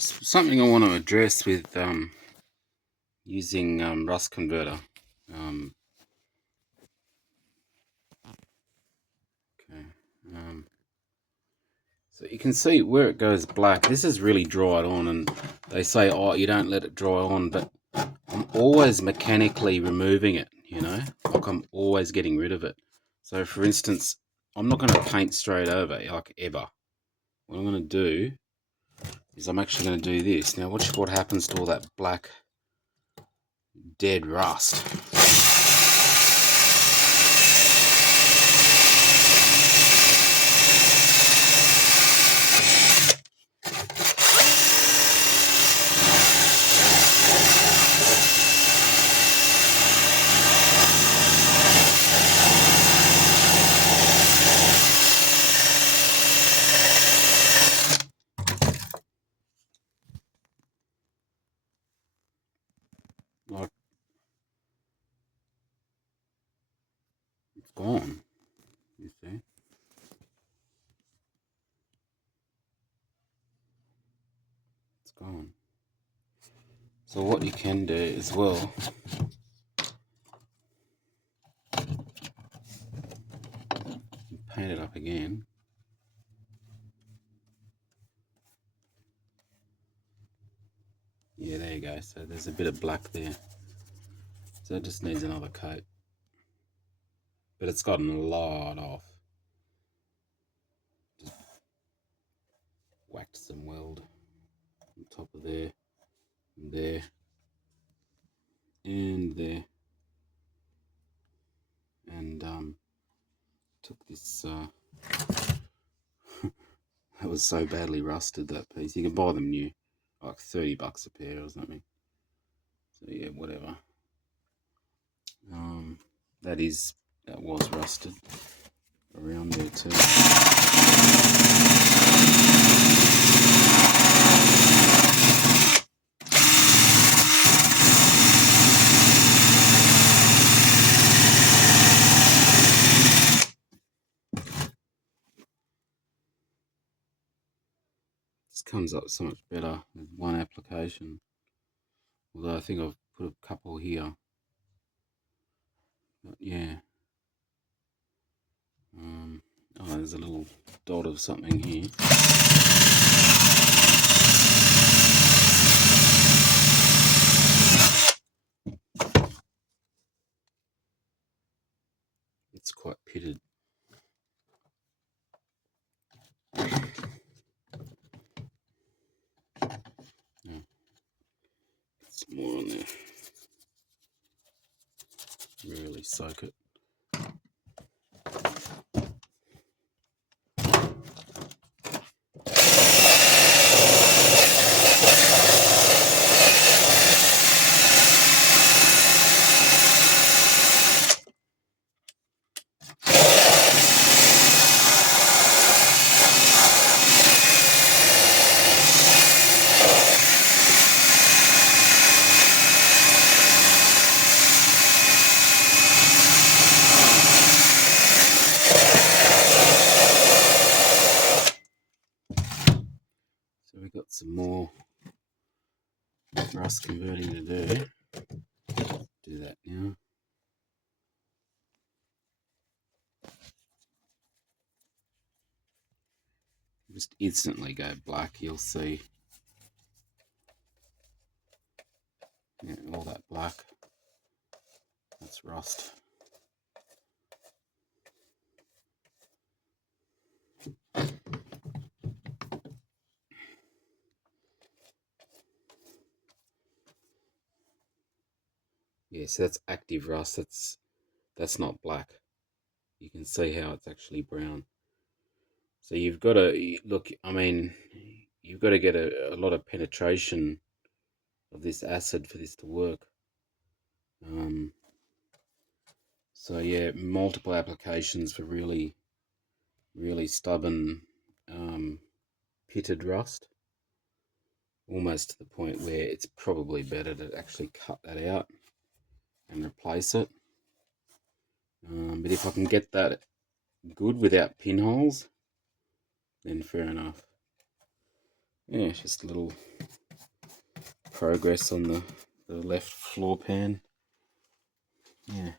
Something I want to address with using rust converter. Okay. So you can see where it goes black. This is really dried on, and they say, oh, you don't let it dry on, but I'm always mechanically removing it, like I'm always getting rid of it. So for instance, I'm not going to paint straight over, like ever. What I'm going to do is I'm actually going to do this. Now watch what happens to all that black dead rust. Like, it's gone, you see. It's gone. So what you can do as well, paint it up again. Yeah, there you go. So there's a bit of black there. So it just needs another coat. But it's gotten a lot off. Just whacked some weld on top of there, and there, and there. And took this, that was so badly rusted, that piece. You can buy them new, like $30 a pair or something. So yeah, whatever. That was rusted around there too. This comes up so much better with one application. Although I think I've put a couple here. But yeah. Oh, there's a little dot of something here. It's quite pitted. Yeah. Get some more on there. Really soak it. So we've got some more rust converting to do. Do that now. Just instantly go black, you'll see. Yeah, all that black. That's rust. Yeah, so that's active rust. That's not black. You can see how it's actually brown. So you've got to look. I mean, you've got to get a lot of penetration of this acid for this to work. So yeah, multiple applications for really, really stubborn pitted rust. Almost to the point where it's probably better to actually cut that out and replace it. But if I can get that good without pinholes, then fair enough. yeah, it's just a little progress on the left floor pan. Yeah.